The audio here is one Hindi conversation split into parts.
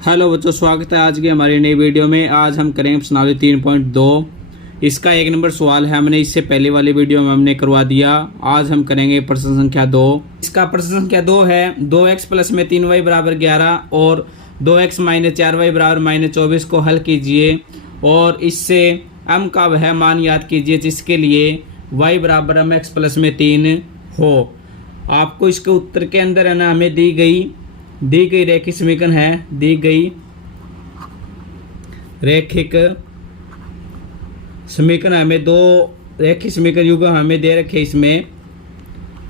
हेलो बच्चों, स्वागत है आज की हमारी नई वीडियो में। आज हम करेंगे प्रश्नावली 3.2। इसका 1 नंबर सवाल है, हमने इससे पहले वाली वीडियो में हमने करवा दिया। आज हम करेंगे प्रश्न संख्या 2। इसका प्रश्न संख्या 2 है 2x प्लस में 3y बराबर 11 और 2x माइनस 4y बराबर माइनस 24 को हल कीजिए और इससे m का वह मान याद कीजिए जिसके लिए y बराबर m x प्लस में 3 हो। आपको इसके उत्तर के अंदर है ना हमें दी गई रैखिक समीकरण है, दी गई रैखिक समीकरण हमें दो रैखिक समीकरण युग्म हमें दे रखे। इसमें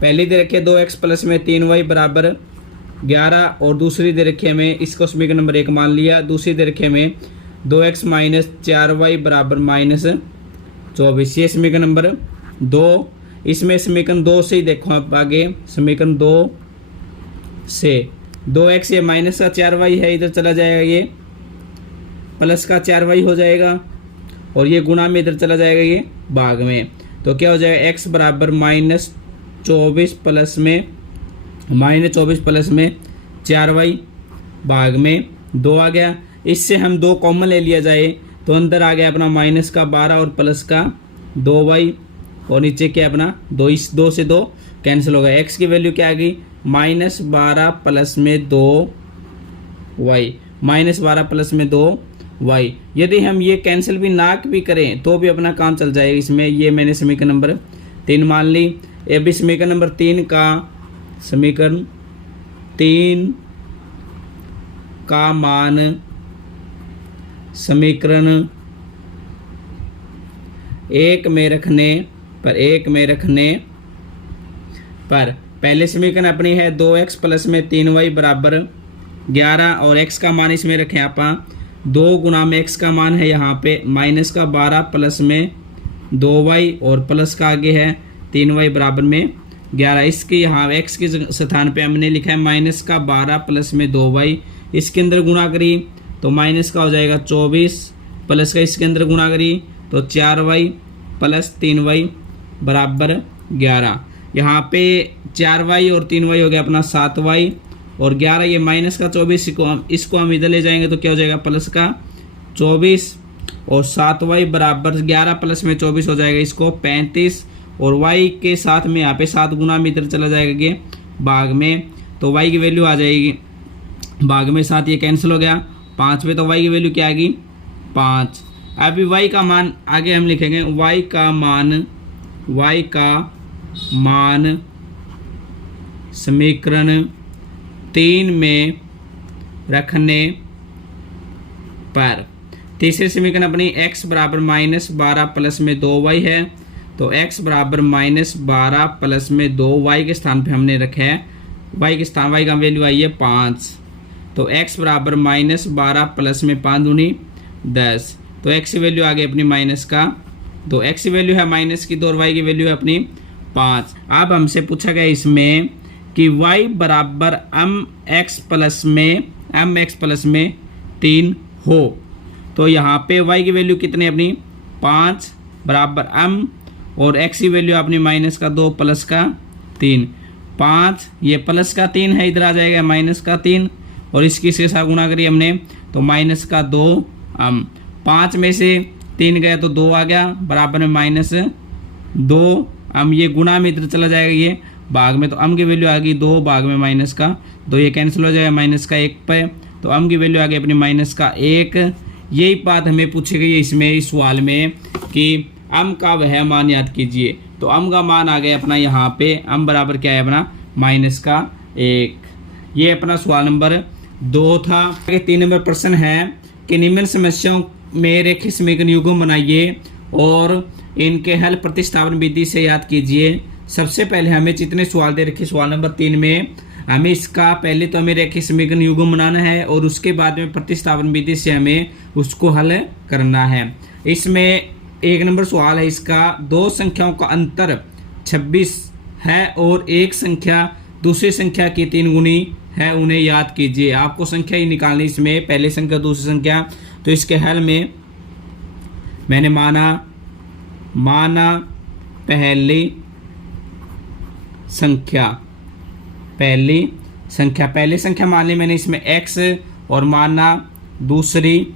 पहली दे रखी है 2x प्लस में 3y बराबर 11 और दूसरी दे रखी है हमें, इसको समीकरण नंबर 1 मान लिया। दूसरी दे रखी है हमें 2x माइनस 4y बराबर माइनस 24, ये समीकरण नंबर 2। इसमें समीकरण 2 से ही देखो आप आगे, समीकरण 2 से 2x ये माइनस का 4y है, इधर चला जाएगा, ये प्लस का 4y हो जाएगा और ये गुणा में इधर चला जाएगा, ये भाग में। तो क्या हो जाएगा x बराबर माइनस 24 प्लस में 4y भाग में 2 आ गया। इससे हम 2 कॉमन ले लिया जाए तो अंदर आ गया अपना माइनस का 12 और प्लस का 2y और नीचे क्या अपना 2, इस 2 से 2 कैंसिल हो गया। x की वैल्यू क्या आ गई माइनस 12 प्लस में 2y, माइनस 12 प्लस में 2y। यदि हम ये कैंसिल भी ना भी करें तो भी अपना काम चल जाएगा इसमें। ये मैंने समीकरण नंबर 3 मान ली। अभी समीकरण नंबर 3 का मान समीकरण 1 में रखने पर पहले समीकरण अपनी है 2x प्लस में 3y बराबर 11 और x का मान इसमें रखें आप 2 गुना में x का मान है यहाँ पे माइनस का 12 प्लस में 2y और प्लस का आगे है 3y बराबर में 11। इसकी यहाँ x के स्थान पे हमने लिखा है माइनस का 12 प्लस में 2y, इसके अंदर गुणा करी तो माइनस का हो जाएगा 24 प्लस का इसके अंदर गुणा करी तो 4y प्लस 3y बराबर 11। यहाँ पे 4y और 3y हो गया अपना 7y और 11 ये माइनस का 24 इसको हम इधर ले जाएंगे तो क्या हो जाएगा प्लस का 24 और 7y बराबर 11 प्लस में 24 हो जाएगा इसको 35 और y के साथ में यहाँ पे 7 गुना में इधर चला जाएगा ये भाग में, तो y की वैल्यू आ जाएगी भाग में 7, ये कैंसिल हो गया 5 पे, तो y की वैल्यू क्या आएगी 5। अभी y का मान आगे हम लिखेंगे, y का मान समीकरण 3 में रखने पर तीसरे समीकरण अपनी x बराबर माइनस 12 प्लस में 2y है, तो x बराबर माइनस 12 प्लस में 2y के स्थान पे हमने रखा है, y के स्थान y का वैल्यू आई है 5, तो x बराबर माइनस 12 प्लस में 5 दूनी 10, तो x की वैल्यू आ गई अपनी माइनस का 2, x की वैल्यू है माइनस की 2 और y की वैल्यू है अपनी 5। अब हमसे पूछा गया इसमें कि y बराबर mx प्लस में 3 हो, तो यहाँ पे y की वैल्यू कितनी अपनी 5 बराबर m और x की वैल्यू अपनी माइनस का 2 प्लस का 3, 5 ये प्लस का 3 है, इधर आ जाएगा माइनस का 3 और इसके साथ गुणा करिए हमने तो माइनस का 2 m, 5 में से 3 गया तो 2 आ गया बराबर में माइनस 2 m, ये गुणा में इधर चला जाएगा ये भाग में, तो m की वैल्यू आ गई 2 भाग में माइनस का 2, ये कैंसिल हो जाएगा माइनस का 1 पे, तो m की वैल्यू आ गई अपनी माइनस का 1। यही बात हमें पूछी गई है इसमें इस सवाल में कि m का वह मान याद कीजिए, तो m का मान आ गया अपना यहाँ पे m बराबर क्या है अपना माइनस का 1। ये अपना सवाल नंबर 2 था। 3 नंबर प्रश्न है कि निम्न समस्याओं में रेखीय समीकरण युग्म बनाइए और इनके हल प्रतिस्थापन विधि से याद कीजिए। सबसे पहले हमें जितने सवाल दे रखे सवाल नंबर 3 में हमें इसका पहले तो हमें रेखीय समीकरण युग्म बनाना है और उसके बाद में प्रतिस्थापन विधि से हमें उसको हल करना है। इसमें 1 नंबर सवाल है, इसका 2 संख्याओं का अंतर 26 है और एक संख्या दूसरी संख्या की 3 गुनी है, उन्हें याद कीजिए। आपको संख्या ही निकालनी इसमें, पहली संख्या दूसरी संख्या। तो इसके हल में मैंने माना पहली संख्या मान ली मैंने, इसमें x और माना दूसरी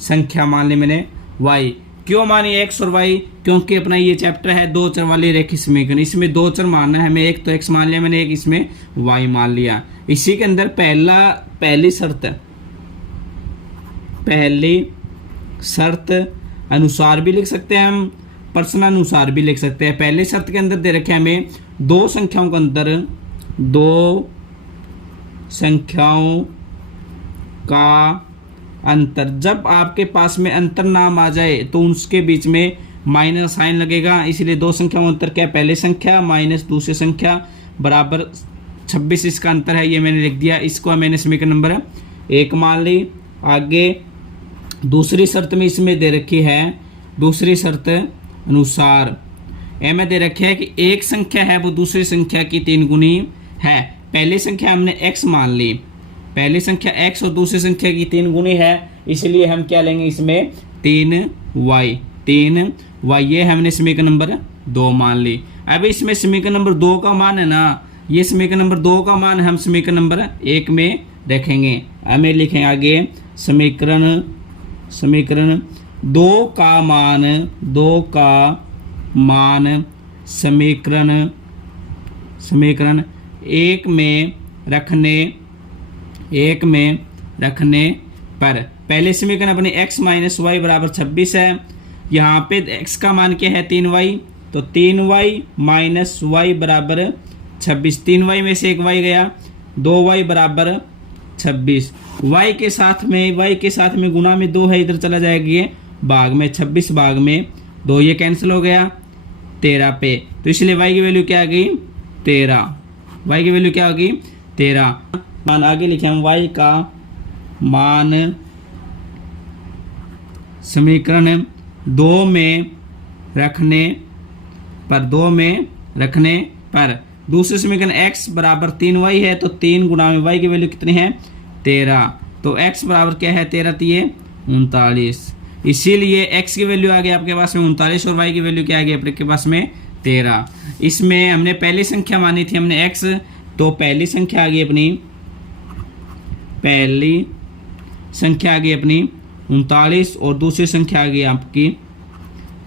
संख्या मान ली मैंने y। क्यों मानी x और y? क्योंकि अपना ये चैप्टर है दो चर वाली रेखीय समीकरण, इसमें दो चर मानना है हमें, एक तो x मान लिया मैंने, एक इसमें y मान लिया। इसी के अंदर पहली शर्त अनुसार भी लिख सकते हैं हम, प्रश्नानुसार भी लिख सकते हैं। पहले शर्त के अंदर दे रखे हमें दो संख्याओं का अंतर, जब आपके पास में अंतर नाम आ जाए तो उसके बीच में माइनस साइन लगेगा, इसलिए दो संख्याओं का अंतर क्या, पहली संख्या माइनस दूसरी संख्या बराबर 26 इसका अंतर है, ये मैंने लिख दिया। इसको मैंने समीकरण नंबर 1 मान ली। आगे दूसरी शर्त में इसमें दे रखी है, दूसरी शर्त अनुसार में दे रखी है कि एक संख्या है वो दूसरी संख्या की 3 गुनी है। पहली संख्या हमने x मान ली, पहली संख्या x और दूसरी संख्या की 3 गुनी है, इसलिए हम क्या लेंगे इसमें 3y, ये हमने समीकरण नंबर 2 मान ली। अब इसमें समीकरण नंबर 2 का मान है ना, ये समीकरण नंबर 2 का मान हम समीकरण नंबर 1 में रखेंगे। हमें लिखें आगे समीकरण 2 का मान समीकरण 1 में रखने पर पहले समीकरण अपने x माइनस वाई बराबर 26 है। यहाँ पे x का मान क्या है 3y, तो 3y माइनस वाई बराबर 26, 3y में से एक y गया, 2y बराबर 26। y के साथ में गुना में 2 है, इधर चला जाएगा ये भाग में, 26 भाग में 2, ये कैंसिल हो गया 13 पे, तो इसलिए y की वैल्यू क्या आ गई 13, y की वैल्यू क्या होगी 13। मान आगे लिखे हम y का मान समीकरण 2 में रखने पर दूसरे समीकरण x बराबर 3y है, तो 3 गुना में y की वैल्यू कितनी है 13, तो x बराबर क्या है 13 3 39, इसीलिए x की वैल्यू आ गई आपके पास में 39 और y की वैल्यू क्या आ गई आपके पास में 13। इसमें हमने पहली संख्या मानी थी हमने x, तो पहली संख्या आ गई अपनी 39 और दूसरी संख्या आ गई आपकी,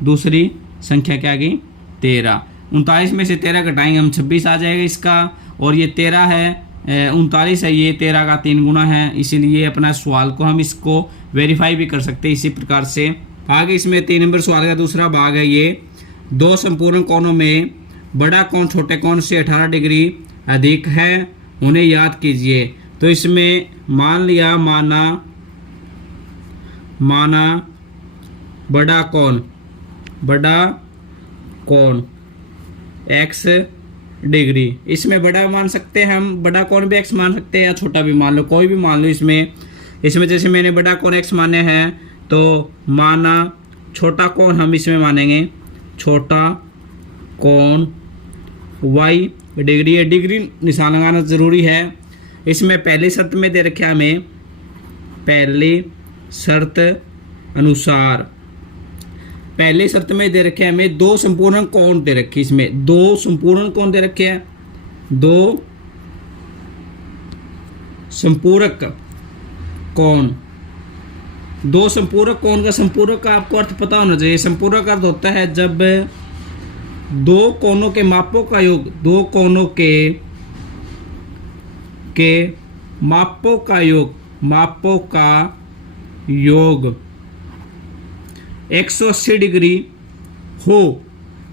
दूसरी संख्या क्या आ गई 13। 39 में से 13 घटाएंगे हम 26 आ जाएगा इसका, और ये 13 है 39 है, ये 13 का 3 गुना है, इसीलिए अपना सवाल को हम इसको वेरीफाई भी कर सकते हैं इसी प्रकार से। आगे इसमें 3 नंबर सवाल का दूसरा भाग है, ये दो संपूर्ण कोणों में बड़ा कोण छोटे कोण से 18 डिग्री अधिक है, उन्हें याद कीजिए। तो इसमें मान लिया माना बड़ा कोण x डिग्री, इसमें बड़ा मान सकते हैं हम, बड़ा कोण भी x मान सकते हैं या छोटा भी मान लो, कोई भी मान लो। इसमें जैसे मैंने बड़ा कोण x माने हैं, तो माना छोटा कोण हम इसमें मानेंगे छोटा कोण y डिग्री है, डिग्री निशान लगाना ज़रूरी है। इसमें पहली शर्त में दे रखे हमें, पहली शर्त अनुसार, पहली शर्त में दे रखे हमें दो संपूर्ण कोण दे रखे, इसमें दो संपूर्ण कोण दे रखे हैं, दो संपूरक कोण, दो संपूरक कोण का संपूरक का आपको अर्थ पता होना चाहिए। संपूरक अर्थ होता है जब दो कोणों के मापों का योग, दो कोणों के मापों का योग 180 डिग्री हो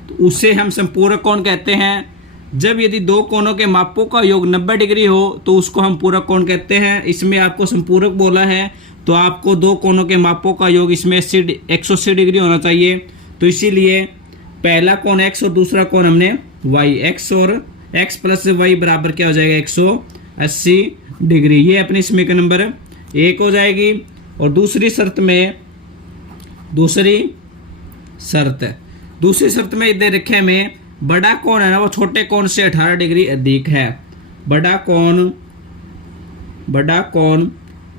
तो उसे हम संपूरक कोण कहते हैं। जब यदि दो कोणों के मापों का योग 90 डिग्री हो तो उसको हम पूरक कोण कहते हैं। इसमें आपको संपूरक बोला है तो आपको दो कोणों के मापों का योग इसमें 180 डिग्री होना चाहिए। तो इसीलिए पहला कोण x और दूसरा कोण हमने y, x और x प्लस y बराबर क्या हो जाएगा 180 डिग्री। ये अपनी समीकरण नंबर 1 हो जाएगी। और दूसरी शर्त में दे रखे हमें बड़ा कोण है ना वो छोटे कोण से 18 डिग्री अधिक है। बड़ा कोण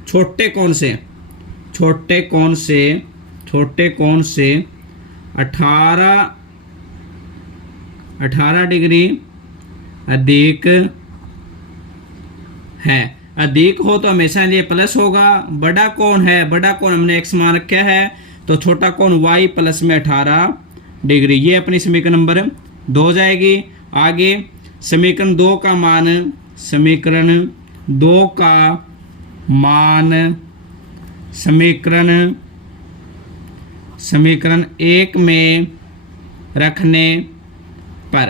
छोटे कोण से 18 डिग्री अधिक है। अधिक हो तो हमेशा ये प्लस होगा। बड़ा कौन है, बड़ा कौन हमने x मान रखा है, तो छोटा कौन y प्लस में 18 डिग्री। ये अपनी समीकरण नंबर 2 हो जाएगी। आगे समीकरण 2 का मान, समीकरण 2 का मान समीकरण 1 में रखने पर,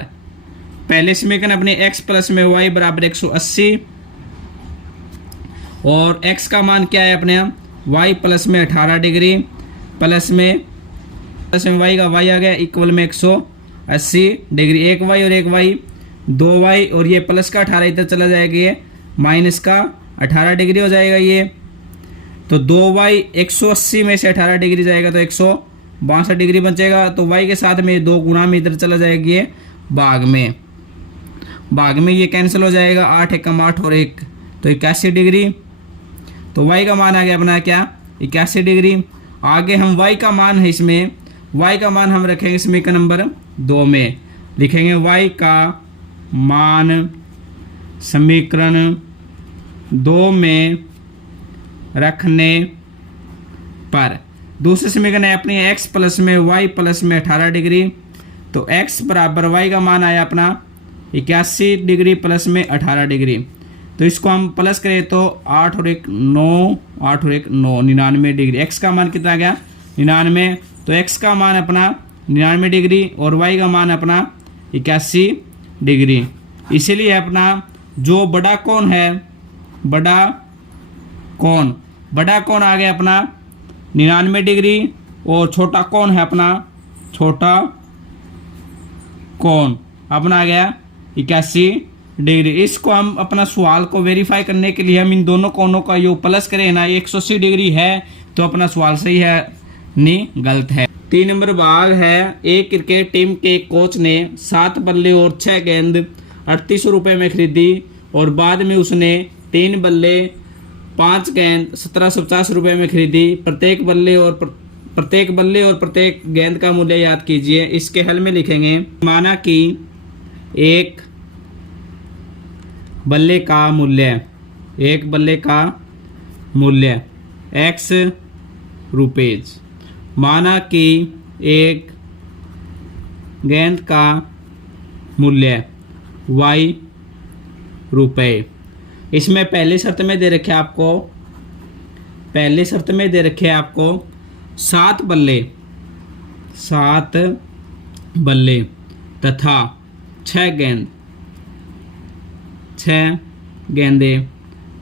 पहले समीकरण अपने x प्लस में y बराबर 180 और x का मान क्या है अपने y प्लस में 18 डिग्री प्लस में y का y आ गया इक्वल में 180 डिग्री। एक y और एक y, 2y और ये प्लस का 18 इधर चला जाएगा, ये माइनस का 18 डिग्री हो जाएगा। ये तो 2y 180 में से 18 डिग्री जाएगा तो 162 डिग्री बचेगा। तो y के साथ में 2 गुना में इधर चला जाएगी, ये भाग में ये कैंसिल हो जाएगा। 8 एकम 8 और 1 तो 81 डिग्री। तो y का मान आ गया अपना क्या 81 डिग्री। आगे हम y का मान है, इसमें y का मान हम रखेंगे समीकरण नंबर 2 में, लिखेंगे y का मान समीकरण 2 में रखने पर। दूसरे समीकरण है अपनी x प्लस में y प्लस में 18 डिग्री। तो x बराबर y का मान आया अपना 81 डिग्री प्लस में 18 डिग्री। तो इसको हम प्लस करें तो 8 और 1 9, 8 और 1 9, 99 डिग्री। x का मान कितना गया 99। तो x का मान अपना 99 डिग्री और y का मान अपना 81 डिग्री। इसीलिए अपना जो बड़ा कौन है, बड़ा कौन आ गया अपना 99 डिग्री और छोटा कौन है अपना, छोटा कौन अपना आ गया 81 डिग्री। इसको हम अपना सवाल को वेरीफाई करने के लिए हम इन दोनों कोनों का योग प्लस करें ना, 180 डिग्री है तो अपना सवाल सही है, नहीं गलत है। 3 नंबर भाग है, एक क्रिकेट टीम के कोच ने 7 बल्ले और 6 गेंद 3800 रुपये में खरीदी और बाद में उसने 3 बल्ले 5 गेंद 1750 रुपये में खरीदी। प्रत्येक बल्ले और प्रत्येक गेंद का मूल्य याद कीजिए। इसके हल में लिखेंगे, माना कि एक बल्ले का मूल्य x रुपीज, माना कि एक गेंद का मूल्य y रुपए। इसमें पहली शर्त में दे रखे आपको 7 बल्ले तथा 6 गेंदे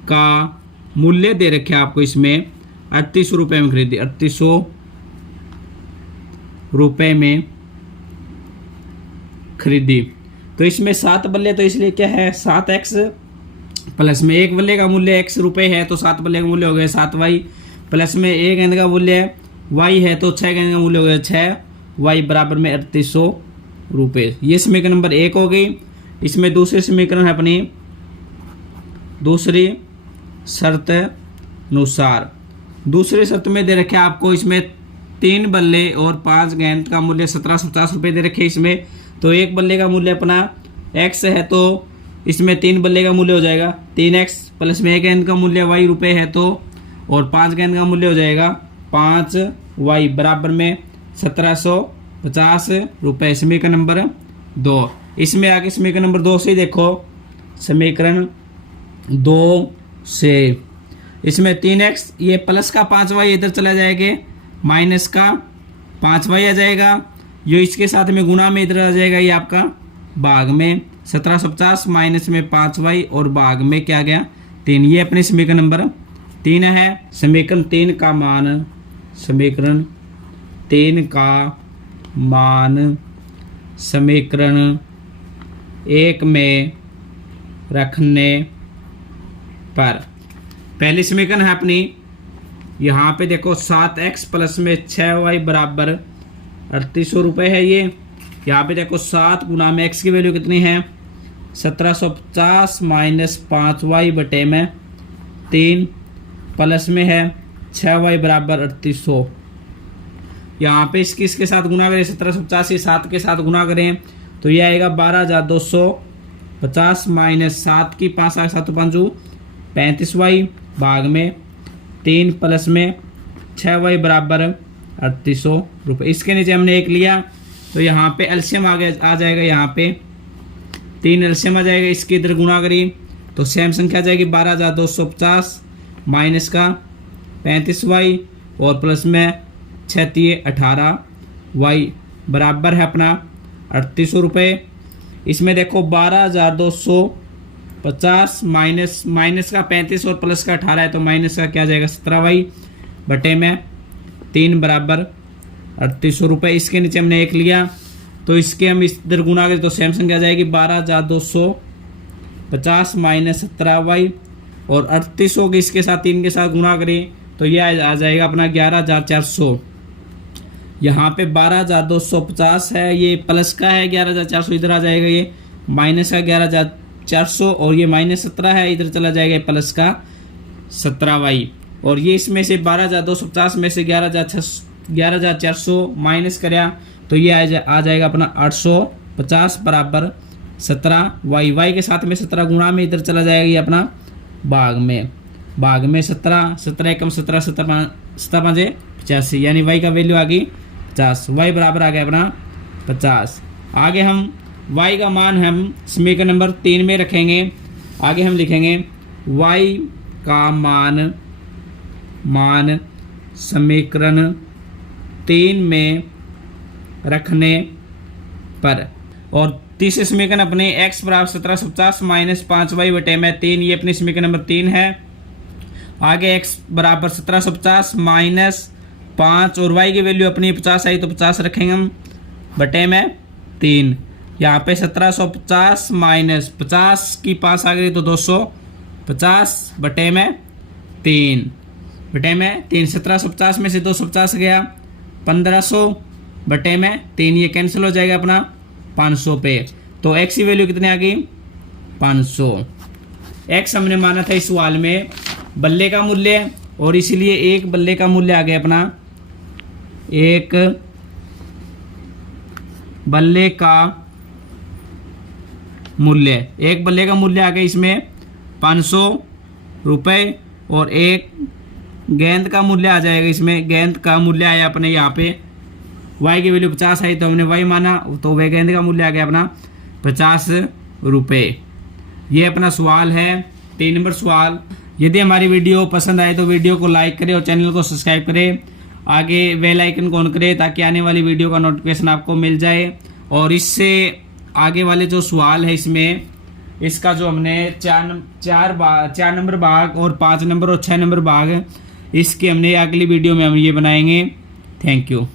का मूल्य दे रखे आपको। इसमें 3800 रुपये में खरीदी, 3800 रुपये में खरीदी। तो इसमें 7 बल्ले, तो इसलिए क्या है 7x प्लस में एक बल्ले का मूल्य x रुपये है तो 7 बल्ले का मूल्य हो गया 7y, प्लस में एक गेंद का मूल्य y है तो 6 गेंद का मूल्य हो गया 6y बराबर में 3800 रुपये। ये समीकरण नंबर 1 हो गई। इसमें दूसरी समीकरण है अपनी दूसरी शर्त अनुसार। दूसरी शर्त में दे रखे आपको, इसमें 3 बल्ले और 5 गेंद का मूल्य 1750 रुपये दे रखे। इसमें तो एक बल्ले का मूल्य अपना x है तो इसमें 3 बल्ले का मूल्य हो जाएगा 3x, प्लस में एक गेंद का मूल्य y रुपये है तो, और 5 गेंद का मूल्य हो जाएगा 5y बराबर में 1750 रुपये। समीकरण नंबर 2। इसमें आगे समीकरण नंबर 2 से देखो, समीकरण 2 से इसमें 3x, ये प्लस का 5y इधर चला जाएगा, माइनस का 5y आ जाएगा, ये इसके साथ में गुना में इधर आ जाएगा, ये आपका भाग में 1750 माइनस में 5y और भाग में क्या गया 3। ये अपने समीकरण नंबर 3 है। समीकरण 3 का मान समीकरण 1 में रखने पर। पहली समीकरण है अपनी, यहाँ पे देखो 7x प्लस में 6y बराबर 3800 रुपये है। ये यहाँ पे देखो 7 गुना में x की वैल्यू कितनी है 1750 माइनस 5y बटे में 3 प्लस में है 6y बराबर 3800। यहाँ पे इसके साथ गुना करें 1750 से 7 के साथ गुना करें तो ये आएगा 12250 माइनस 7 की 5 7 5 35y भाग में 3 प्लस में 6y बराबर 3800 रुपये। इसके नीचे हमने 1 लिया तो यहाँ पे एलसीएम आ जाएगा, यहाँ पे 3 एलसीएम आ जाएगा, इसकी इधर गुणा करिए तो सेम संख्या आ जाएगी 12250 माइनस का 35y और प्लस में 6 18y बराबर है अपना 3800 रुपये। इसमें देखो 12250 माइनस का 35 और प्लस का 18 है तो माइनस का क्या जाएगा 17y बटे में 3 बराबर 3800 रुपये। इसके नीचे हमने 1 लिया तो इसके हम इधर गुणा करें तो सेम संख्या आ जाएगी 12250 माइनस 17y और 3800 के इसके साथ 3 के साथ गुणा करें तो ये आ जाएगा अपना 11400। यहाँ पे 12250 है, ये प्लस का है 11400, इधर आ जाएगा ये माइनस का 11400 और ये माइनस 17 है, इधर चला जाएगा प्लस का 17y और ये इसमें से 12250 में से 11400 माइनस कराया तो ये आ जाएगा अपना 850 बराबर 17y के साथ में 17 गुणा में इधर चला जाएगा ये अपना भाग में 17 एकम 17 85 यानी y का वैल्यू आ गई 50, y बराबर आ गया अपना 50। आगे हम y का मान हम समीकरण नंबर 3 में रखेंगे। आगे हम लिखेंगे y का मान समीकरण 3 में रखने पर और तीसरे समीकरण अपने x बराबर 1750 माइनस 5y बटे में 3, ये अपनी समीकरण नंबर 3 है। आगे x बराबर 1750 माइनस 5 और y की वैल्यू अपनी 50 आई तो 50 रखेंगे हम बटे में 3। यहाँ पे 1750 माइनस 50 की 5 आ गई तो 250 बटे में 3 1750 में से 250 गया 1500 बटे में 3, ये कैंसिल हो जाएगा अपना 500 पे। तो x की वैल्यू कितनी आ गई 500। x हमने माना था इस सवाल में बल्ले का मूल्य और इसलिए एक बल्ले का मूल्य आ गया अपना, एक बल्ले का मूल्य आ गया इसमें 500 रुपये और एक गेंद का मूल्य आ जाएगा, इसमें गेंद का मूल्य आया अपने यहाँ पे y की वैल्यू 50 आई तो हमने y माना तो वह गेंद का मूल्य आ गया अपना 50 रुपये। ये अपना सवाल है 3 नंबर सवाल। यदि हमारी वीडियो पसंद आए तो वीडियो को लाइक करें और चैनल को सब्सक्राइब करें, आगे बेल आइकन को ऑन करें ताकि आने वाली वीडियो का नोटिफिकेशन आपको मिल जाए। और इससे आगे वाले जो सवाल है इसमें इसका जो हमने 4 नंबर भाग और 5 नंबर और 6 नंबर भाग इसके हमने अगली वीडियो में हम ये बनाएंगे। Thank you.